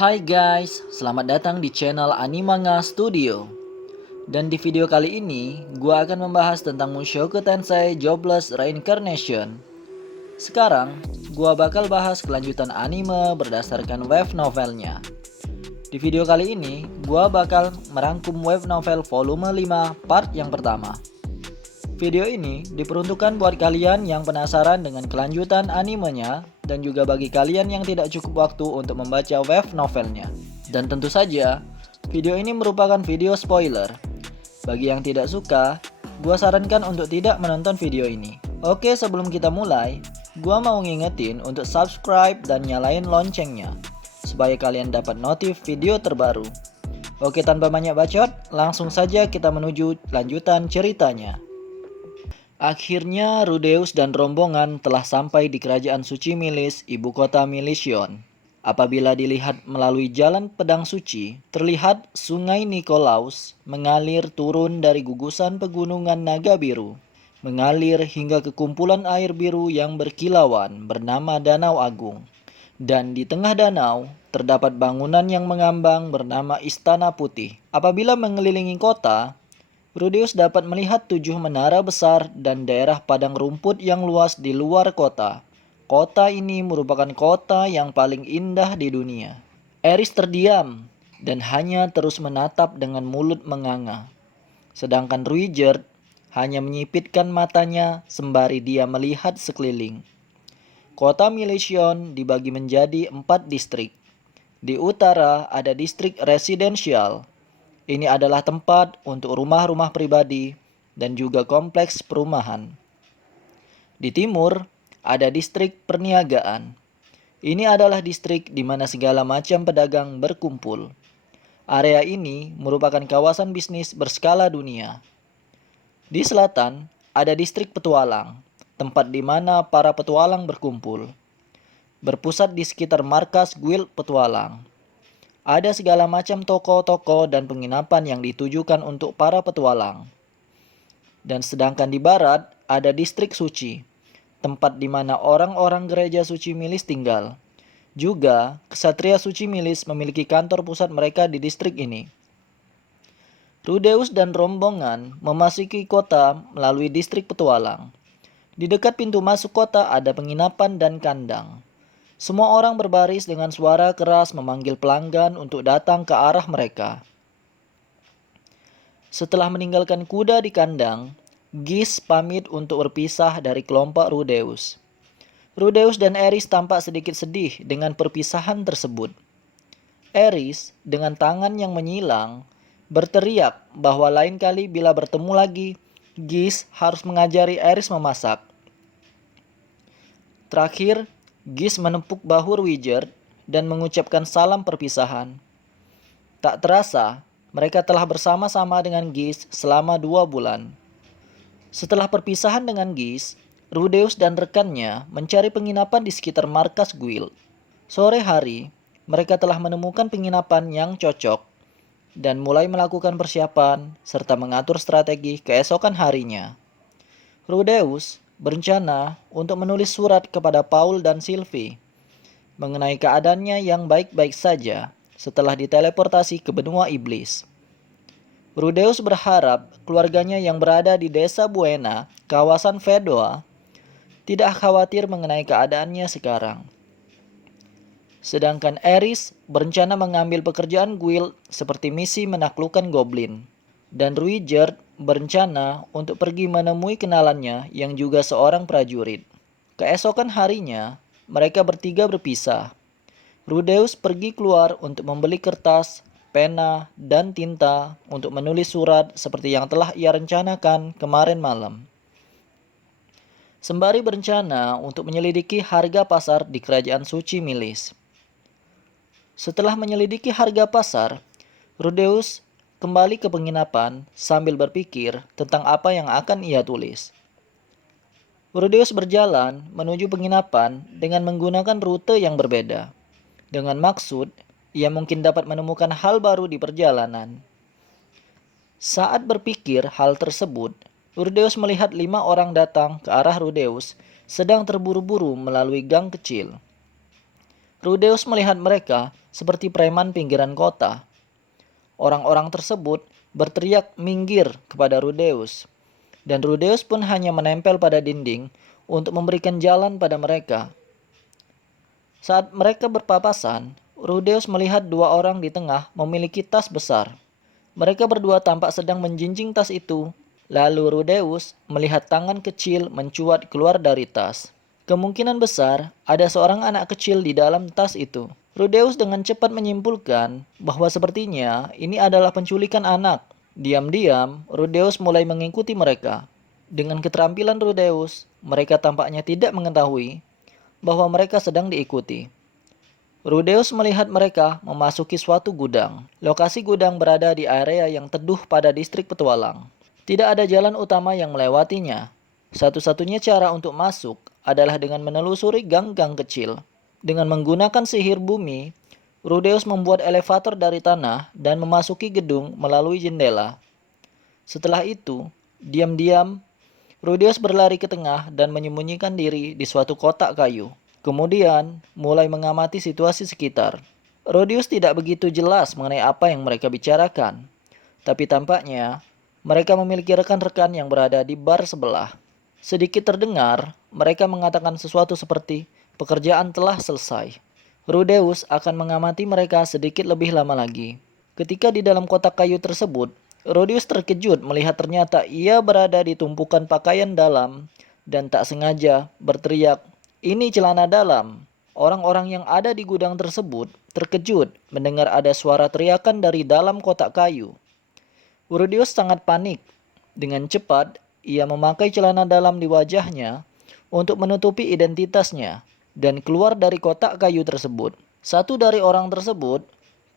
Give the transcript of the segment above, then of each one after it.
Hai guys, selamat datang di channel Animanga Studio. Dan di video kali ini, gua akan membahas tentang Mushoku Tensei Jobless Reincarnation. Sekarang, gua bakal bahas kelanjutan anime berdasarkan web novelnya. Di video kali ini, gua bakal merangkum web novel volume 5 part yang pertama. Video ini diperuntukkan buat kalian yang penasaran dengan kelanjutan animenya dan juga bagi kalian yang tidak cukup waktu untuk membaca web novelnya. Dan tentu saja, video ini merupakan video spoiler. Bagi yang tidak suka, gua sarankan untuk tidak menonton video ini. Oke, sebelum kita mulai, gua mau ngingetin untuk subscribe dan nyalain loncengnya supaya kalian dapat notif video terbaru. Oke, tanpa banyak bacot, langsung saja kita menuju lanjutan ceritanya. Akhirnya Rudeus dan rombongan telah sampai di kerajaan suci Milis, ibu kota Milision. Apabila dilihat melalui jalan pedang suci, terlihat sungai Nikolaus mengalir turun dari gugusan pegunungan naga biru, mengalir hingga ke kumpulan air biru yang berkilauan bernama Danau Agung. Dan di tengah danau, terdapat bangunan yang mengambang bernama Istana Putih. Apabila mengelilingi kota, Rudeus dapat melihat 7 menara besar dan daerah padang rumput yang luas di luar kota. Kota ini merupakan kota yang paling indah di dunia. Eris terdiam dan hanya terus menatap dengan mulut menganga. Sedangkan Ruijerd hanya menyipitkan matanya sembari dia melihat sekeliling. Kota Milision dibagi menjadi 4 distrik. Di utara ada distrik residensial. Ini adalah tempat untuk rumah-rumah pribadi dan juga kompleks perumahan. Di timur, ada distrik perniagaan. Ini adalah distrik di mana segala macam pedagang berkumpul. Area ini merupakan kawasan bisnis berskala dunia. Di selatan, ada distrik petualang, tempat di mana para petualang berkumpul. Berpusat di sekitar markas guild petualang. Ada segala macam toko-toko dan penginapan yang ditujukan untuk para petualang. Dan sedangkan di barat ada distrik suci, tempat di mana orang-orang gereja suci Milis tinggal. Juga, kesatria suci Milis memiliki kantor pusat mereka di distrik ini. Rudeus dan rombongan memasuki kota melalui distrik petualang. Di dekat pintu masuk kota ada penginapan dan kandang. Semua orang berbaris dengan suara keras memanggil pelanggan untuk datang ke arah mereka. Setelah meninggalkan kuda di kandang, Gis pamit untuk berpisah dari kelompok Rudeus. Rudeus dan Eris tampak sedikit sedih dengan perpisahan tersebut. Eris dengan tangan yang menyilang berteriak bahwa lain kali bila bertemu lagi, Gis harus mengajari Eris memasak. Terakhir, Gis menepuk bahu Ruijerd dan mengucapkan salam perpisahan. Tak terasa, mereka telah bersama-sama dengan Gis selama 2 bulan. Setelah perpisahan dengan Gis, Rudeus dan rekannya mencari penginapan di sekitar markas guild. Sore hari, mereka telah menemukan penginapan yang cocok dan mulai melakukan persiapan serta mengatur strategi keesokan harinya. Rudeus berencana untuk menulis surat kepada Paul dan Sylvie mengenai keadaannya yang baik-baik saja setelah diteleportasi ke benua iblis. Rudeus berharap keluarganya yang berada di desa Buena, kawasan Fedoa, tidak khawatir mengenai keadaannya sekarang. Sedangkan Eris berencana mengambil pekerjaan guild seperti misi menaklukkan goblin. Dan Ruijerd berencana untuk pergi menemui kenalannya yang juga seorang prajurit. Keesokan harinya, mereka bertiga berpisah. Rudeus pergi keluar untuk membeli kertas, pena, dan tinta untuk menulis surat seperti yang telah ia rencanakan kemarin malam. Sembari berencana untuk menyelidiki harga pasar di kerajaan suci Milis. Setelah menyelidiki harga pasar, Rudeus kembali ke penginapan sambil berpikir tentang apa yang akan ia tulis. Rudeus berjalan menuju penginapan dengan menggunakan rute yang berbeda. Dengan maksud, ia mungkin dapat menemukan hal baru di perjalanan. Saat berpikir hal tersebut, Rudeus melihat 5 orang datang ke arah Rudeus sedang terburu-buru melalui gang kecil. Rudeus melihat mereka seperti preman pinggiran kota. Orang-orang tersebut berteriak minggir kepada Rudeus, dan Rudeus pun hanya menempel pada dinding untuk memberikan jalan pada mereka. Saat mereka berpapasan, Rudeus melihat dua orang di tengah memiliki tas besar. Mereka berdua tampak sedang menjinjing tas itu. Lalu Rudeus melihat tangan kecil mencuat keluar dari tas. Kemungkinan besar ada seorang anak kecil di dalam tas itu. Rudeus dengan cepat menyimpulkan bahwa sepertinya ini adalah penculikan anak. Diam-diam, Rudeus mulai mengikuti mereka. Dengan keterampilan Rudeus, mereka tampaknya tidak mengetahui bahwa mereka sedang diikuti. Rudeus melihat mereka memasuki suatu gudang. Lokasi gudang berada di area yang teduh pada distrik petualang. Tidak ada jalan utama yang melewatinya. Satu-satunya cara untuk masuk adalah dengan menelusuri gang-gang kecil. Dengan menggunakan sihir bumi, Rudeus membuat elevator dari tanah dan memasuki gedung melalui jendela. Setelah itu, diam-diam, Rudeus berlari ke tengah dan menyembunyikan diri di suatu kotak kayu. Kemudian, mulai mengamati situasi sekitar. Rudeus tidak begitu jelas mengenai apa yang mereka bicarakan. Tapi tampaknya, mereka memiliki rekan-rekan yang berada di bar sebelah. Sedikit terdengar, mereka mengatakan sesuatu seperti, "Pekerjaan telah selesai." Rudeus akan mengamati mereka sedikit lebih lama lagi. Ketika di dalam kotak kayu tersebut, Rudeus terkejut melihat ternyata ia berada di tumpukan pakaian dalam dan tak sengaja berteriak, "Ini celana dalam." Orang-orang yang ada di gudang tersebut terkejut mendengar ada suara teriakan dari dalam kotak kayu. Rudeus sangat panik. Dengan cepat, ia memakai celana dalam di wajahnya untuk menutupi identitasnya dan keluar dari kotak kayu tersebut. Satu dari orang tersebut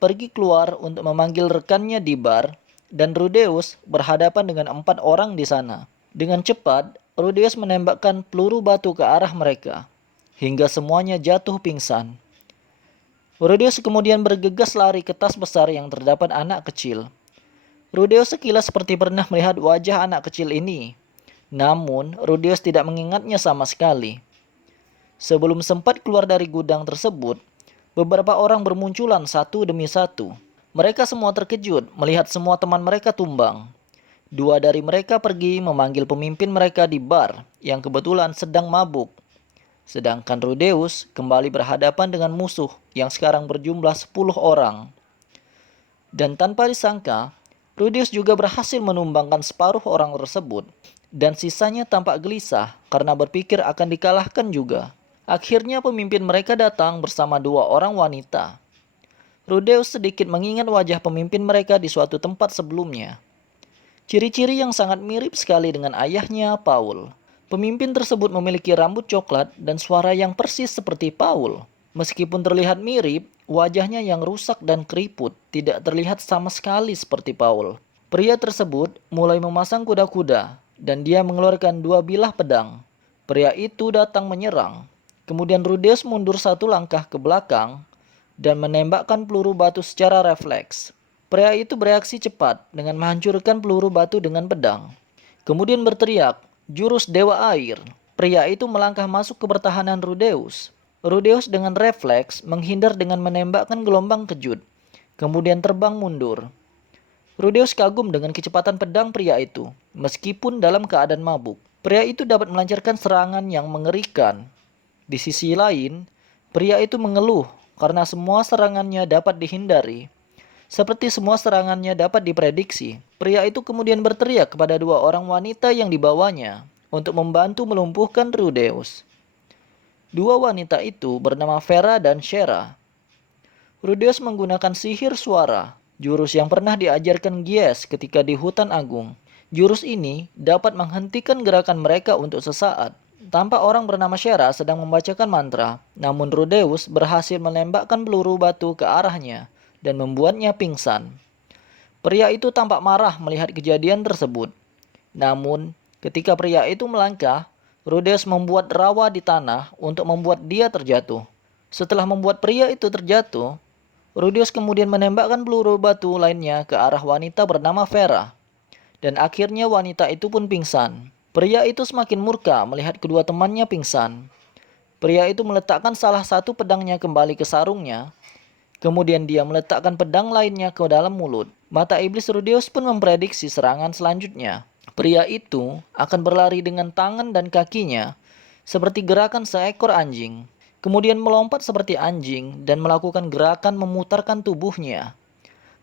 pergi keluar untuk memanggil rekannya di bar, dan Rudeus berhadapan dengan 4 orang di sana. Dengan cepat, Rudeus menembakkan peluru batu ke arah mereka, hingga semuanya jatuh pingsan. Rudeus kemudian bergegas lari ke tas besar yang terdapat anak kecil. Rudeus sekilas seperti pernah melihat wajah anak kecil ini. Namun, Rudeus tidak mengingatnya sama sekali. Sebelum sempat keluar dari gudang tersebut, beberapa orang bermunculan satu demi satu. Mereka semua terkejut melihat semua teman mereka tumbang. 2 dari mereka pergi memanggil pemimpin mereka di bar yang kebetulan sedang mabuk. Sedangkan Rudeus kembali berhadapan dengan musuh yang sekarang berjumlah 10 orang. Dan tanpa disangka, Rudeus juga berhasil menumbangkan separuh orang tersebut, dan sisanya tampak gelisah karena berpikir akan dikalahkan juga. Akhirnya pemimpin mereka datang bersama 2 orang wanita. Rudeus sedikit mengingat wajah pemimpin mereka di suatu tempat sebelumnya. Ciri-ciri yang sangat mirip sekali dengan ayahnya, Paul. Pemimpin tersebut memiliki rambut coklat dan suara yang persis seperti Paul. Meskipun terlihat mirip, wajahnya yang rusak dan keriput tidak terlihat sama sekali seperti Paul. Pria tersebut mulai memasang kuda-kuda dan dia mengeluarkan 2 bilah pedang. Pria itu datang menyerang. Kemudian Rudeus mundur 1 langkah ke belakang dan menembakkan peluru batu secara refleks. Pria itu bereaksi cepat dengan menghancurkan peluru batu dengan pedang. Kemudian berteriak, "Jurus Dewa Air." Pria itu melangkah masuk ke pertahanan Rudeus. Rudeus dengan refleks menghindar dengan menembakkan gelombang kejut, kemudian terbang mundur. Rudeus kagum dengan kecepatan pedang pria itu, meskipun dalam keadaan mabuk. Pria itu dapat melancarkan serangan yang mengerikan. Di sisi lain, pria itu mengeluh karena semua serangannya dapat dihindari. Seperti semua serangannya dapat diprediksi, pria itu kemudian berteriak kepada 2 orang wanita yang dibawanya untuk membantu melumpuhkan Rudeus. 2 wanita itu bernama Vera dan Shera. Rudeus menggunakan sihir suara, jurus yang pernah diajarkan Gies ketika di hutan agung. Jurus ini dapat menghentikan gerakan mereka untuk sesaat. Tampak orang bernama Shera sedang membacakan mantra, namun Rudeus berhasil menembakkan peluru batu ke arahnya dan membuatnya pingsan. Pria itu tampak marah melihat kejadian tersebut. Namun, ketika pria itu melangkah, Rudeus membuat rawa di tanah untuk membuat dia terjatuh. Setelah membuat pria itu terjatuh, Rudeus kemudian menembakkan peluru batu lainnya ke arah wanita bernama Vera. Dan akhirnya wanita itu pun pingsan. Pria itu semakin murka melihat kedua temannya pingsan. Pria itu meletakkan salah satu pedangnya kembali ke sarungnya. Kemudian dia meletakkan pedang lainnya ke dalam mulut. Mata iblis Rudeus pun memprediksi serangan selanjutnya. Pria itu akan berlari dengan tangan dan kakinya seperti gerakan seekor anjing. Kemudian melompat seperti anjing dan melakukan gerakan memutarkan tubuhnya.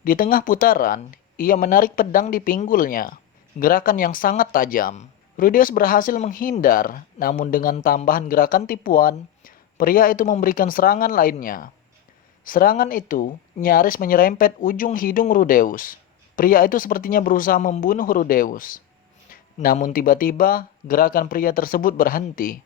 Di tengah putaran, ia menarik pedang di pinggulnya. Gerakan yang sangat tajam. Rudeus berhasil menghindar, namun dengan tambahan gerakan tipuan, pria itu memberikan serangan lainnya. Serangan itu nyaris menyerempet ujung hidung Rudeus. Pria itu sepertinya berusaha membunuh Rudeus. Namun tiba-tiba gerakan pria tersebut berhenti.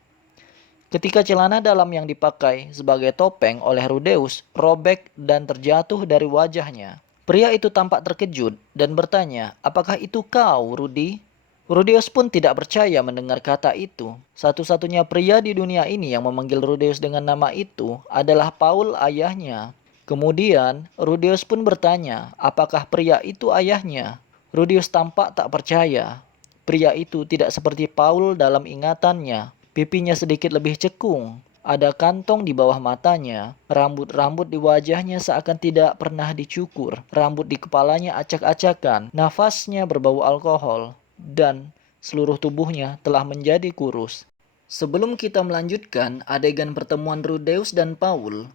Ketika celana dalam yang dipakai sebagai topeng oleh Rudeus robek dan terjatuh dari wajahnya. Pria itu tampak terkejut dan bertanya, "Apakah itu kau, Rudi?" Rudeus pun tidak percaya mendengar kata itu. Satu-satunya pria di dunia ini yang memanggil Rudeus dengan nama itu adalah Paul, ayahnya. Kemudian Rudeus pun bertanya, apakah pria itu ayahnya? Rudeus tampak tak percaya. Pria itu tidak seperti Paul dalam ingatannya. Pipinya sedikit lebih cekung. Ada kantong di bawah matanya. Rambut-rambut di wajahnya seakan tidak pernah dicukur. Rambut di kepalanya acak-acakan. Nafasnya berbau alkohol. Dan seluruh tubuhnya telah menjadi kurus. Sebelum kita melanjutkan adegan pertemuan Rudeus dan Paul,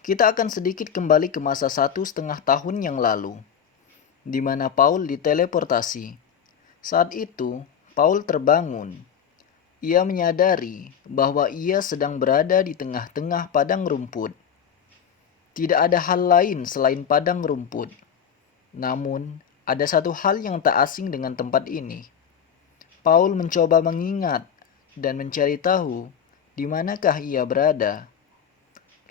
kita akan sedikit kembali ke masa 1,5 tahun yang lalu, di mana Paul diteleportasi. Saat itu, Paul terbangun. Ia menyadari bahwa ia sedang berada di tengah-tengah padang rumput. Tidak ada hal lain selain padang rumput. Namun, ada satu hal yang tak asing dengan tempat ini. Paul mencoba mengingat dan mencari tahu di manakah ia berada.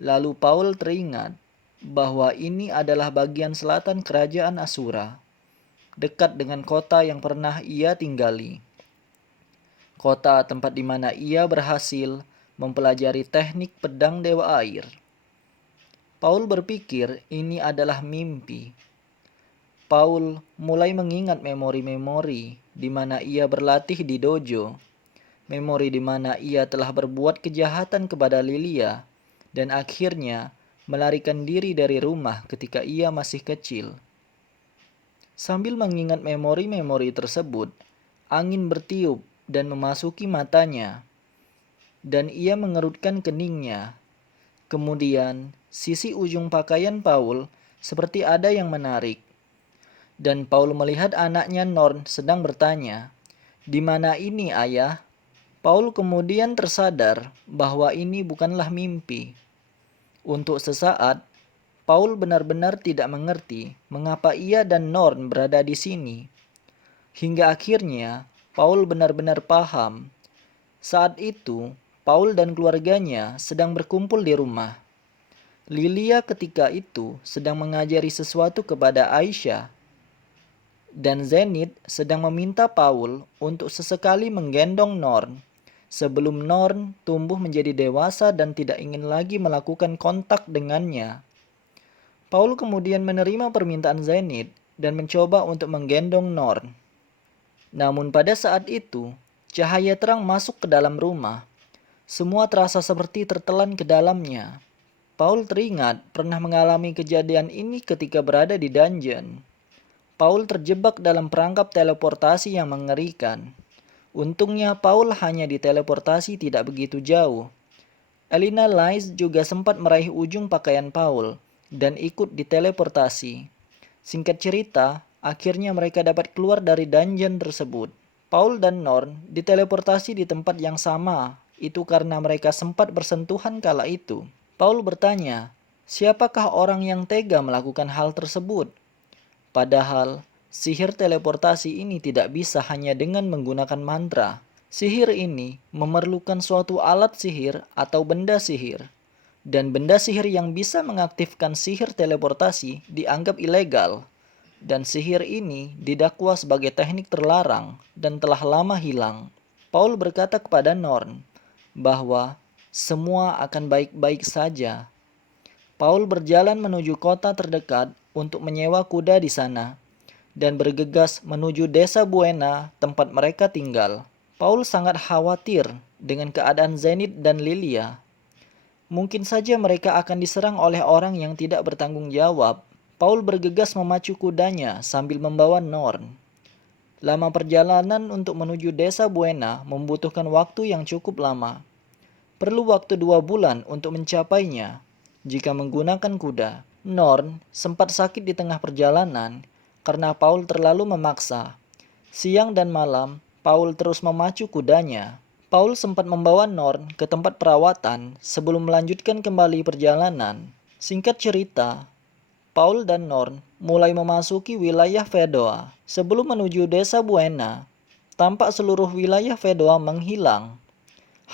Lalu Paul teringat bahwa ini adalah bagian selatan kerajaan Asura, dekat dengan kota yang pernah ia tinggali. Kota tempat di mana ia berhasil mempelajari teknik pedang Dewa Air. Paul berpikir ini adalah mimpi. Paul mulai mengingat memori-memori di mana ia berlatih di dojo, memori di mana ia telah berbuat kejahatan kepada Lilia, dan akhirnya melarikan diri dari rumah ketika ia masih kecil. Sambil mengingat memori-memori tersebut, angin bertiup dan memasuki matanya, dan ia mengerutkan keningnya. Kemudian, sisi ujung pakaian Paul seperti ada yang menarik. Dan Paul melihat anaknya Norn sedang bertanya, "Di mana ini, ayah?" Paul kemudian tersadar bahwa ini bukanlah mimpi. Untuk sesaat, Paul benar-benar tidak mengerti mengapa ia dan Norn berada di sini. Hingga akhirnya, Paul benar-benar paham. Saat itu, Paul dan keluarganya sedang berkumpul di rumah. Lilia ketika itu sedang mengajari sesuatu kepada Aisyah. Dan Zenith sedang meminta Paul untuk sesekali menggendong Norn sebelum Norn tumbuh menjadi dewasa dan tidak ingin lagi melakukan kontak dengannya. Paul kemudian menerima permintaan Zenith dan mencoba untuk menggendong Norn. Namun pada saat itu, cahaya terang masuk ke dalam rumah. Semua terasa seperti tertelan ke dalamnya. Paul teringat pernah mengalami kejadian ini ketika berada di dungeon. Paul terjebak dalam perangkap teleportasi yang mengerikan. Untungnya Paul hanya diteleportasi tidak begitu jauh. Elina Lies juga sempat meraih ujung pakaian Paul dan ikut diteleportasi. Singkat cerita, akhirnya mereka dapat keluar dari dungeon tersebut. Paul dan Norn diteleportasi di tempat yang sama. Itu karena mereka sempat bersentuhan kala itu. Paul bertanya, siapakah orang yang tega melakukan hal tersebut? Padahal, sihir teleportasi ini tidak bisa hanya dengan menggunakan mantra. Sihir ini memerlukan suatu alat sihir atau benda sihir. Dan benda sihir yang bisa mengaktifkan sihir teleportasi dianggap ilegal. Dan sihir ini didakwa sebagai teknik terlarang dan telah lama hilang. Paul berkata kepada Norn bahwa semua akan baik-baik saja. Paul berjalan menuju kota terdekat untuk menyewa kuda di sana dan bergegas menuju desa Buena tempat mereka tinggal. Paul sangat khawatir dengan keadaan Zenith dan Lilia. Mungkin saja mereka akan diserang oleh orang yang tidak bertanggung jawab. Paul bergegas memacu kudanya sambil membawa Norn. Lama perjalanan untuk menuju desa Buena membutuhkan waktu yang cukup lama. Perlu waktu 2 bulan untuk mencapainya jika menggunakan kuda. Norn sempat sakit di tengah perjalanan karena Paul terlalu memaksa. Siang dan malam, Paul terus memacu kudanya. Paul sempat membawa Norn ke tempat perawatan sebelum melanjutkan kembali perjalanan. Singkat cerita, Paul dan Norn mulai memasuki wilayah Fedoa. Sebelum menuju desa Buena, tampak seluruh wilayah Fedoa menghilang.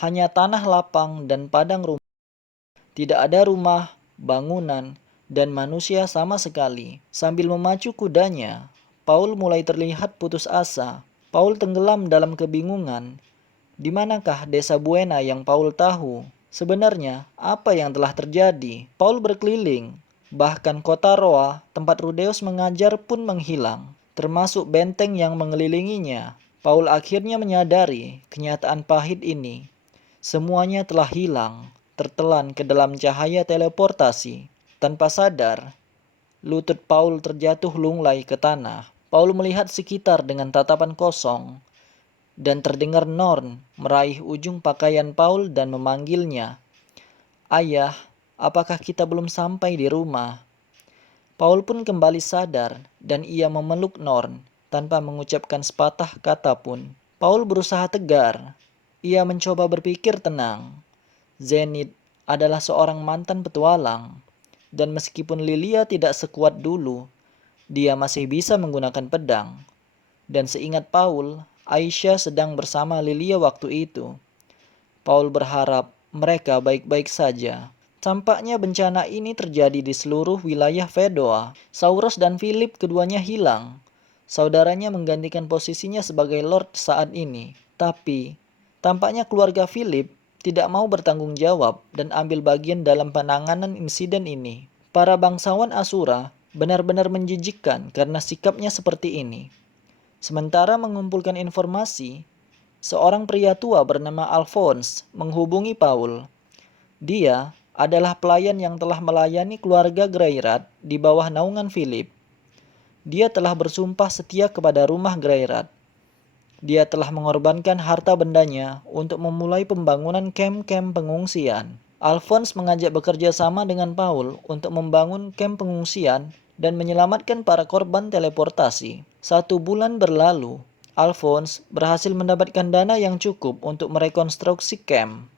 Hanya tanah lapang dan padang rumput. Tidak ada rumah, bangunan, dan manusia sama sekali. Sambil memacu kudanya, Paul mulai terlihat putus asa. Paul tenggelam dalam kebingungan. Di manakah desa Buena yang Paul tahu? Sebenarnya, apa yang telah terjadi? Paul berkeliling. Bahkan kota Roa, tempat Rudeus mengajar pun menghilang, termasuk benteng yang mengelilinginya. Paul akhirnya menyadari kenyataan pahit ini. Semuanya telah hilang, tertelan ke dalam cahaya teleportasi. Tanpa sadar, lutut Paul terjatuh lunglai ke tanah. Paul melihat sekitar dengan tatapan kosong, dan terdengar Norn meraih ujung pakaian Paul dan memanggilnya. "Ayah, apakah kita belum sampai di rumah?" Paul pun kembali sadar dan ia memeluk Norn tanpa mengucapkan sepatah kata pun. Paul berusaha tegar. Ia mencoba berpikir tenang. Zenith adalah seorang mantan petualang, dan meskipun Lilia tidak sekuat dulu, dia masih bisa menggunakan pedang. Dan seingat Paul, Aisyah sedang bersama Lilia waktu itu. Paul berharap mereka baik-baik saja. Tampaknya bencana ini terjadi di seluruh wilayah Fedoa. Saurus dan Philip keduanya hilang. Saudaranya menggantikan posisinya sebagai Lord saat ini. Tapi tampaknya keluarga Philip tidak mau bertanggung jawab dan ambil bagian dalam penanganan insiden ini. Para bangsawan Asura benar-benar menjijikkan karena sikapnya seperti ini. Sementara mengumpulkan informasi, seorang pria tua bernama Alphonse menghubungi Paul. Dia adalah pelayan yang telah melayani keluarga Greyrat di bawah naungan Philip. Dia telah bersumpah setia kepada rumah Greyrat. Dia telah mengorbankan harta bendanya untuk memulai pembangunan kamp-kamp pengungsian. Alphonse mengajak bekerja sama dengan Paul untuk membangun kamp pengungsian dan menyelamatkan para korban teleportasi. 1 bulan berlalu, Alphonse berhasil mendapatkan dana yang cukup untuk merekonstruksi kamp.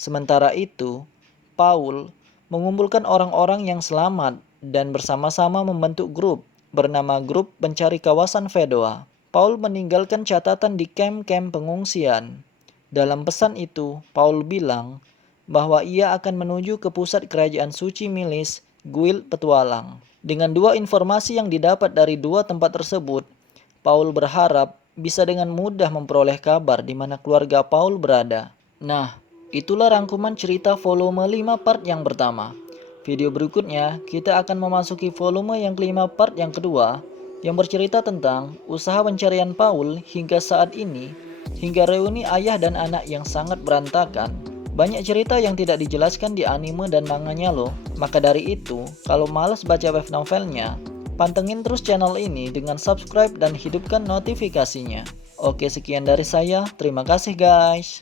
Sementara itu, Paul mengumpulkan orang-orang yang selamat dan bersama-sama membentuk grup bernama Grup Pencari Kawasan Fedoa. Paul meninggalkan catatan di kamp-kamp pengungsian. Dalam pesan itu, Paul bilang bahwa ia akan menuju ke pusat kerajaan suci milis Guild Petualang. Dengan 2 informasi yang didapat dari 2 tempat tersebut, Paul berharap bisa dengan mudah memperoleh kabar di mana keluarga Paul berada. Nah, itulah rangkuman cerita volume 5 part yang pertama. Video berikutnya, kita akan memasuki volume yang kelima part yang kedua, yang bercerita tentang usaha pencarian Paul hingga saat ini, hingga reuni ayah dan anak yang sangat berantakan. Banyak cerita yang tidak dijelaskan di anime dan manganya loh. Maka dari itu, kalau malas baca web novelnya, pantengin terus channel ini dengan subscribe dan hidupkan notifikasinya. Oke, sekian dari saya. Terima kasih guys.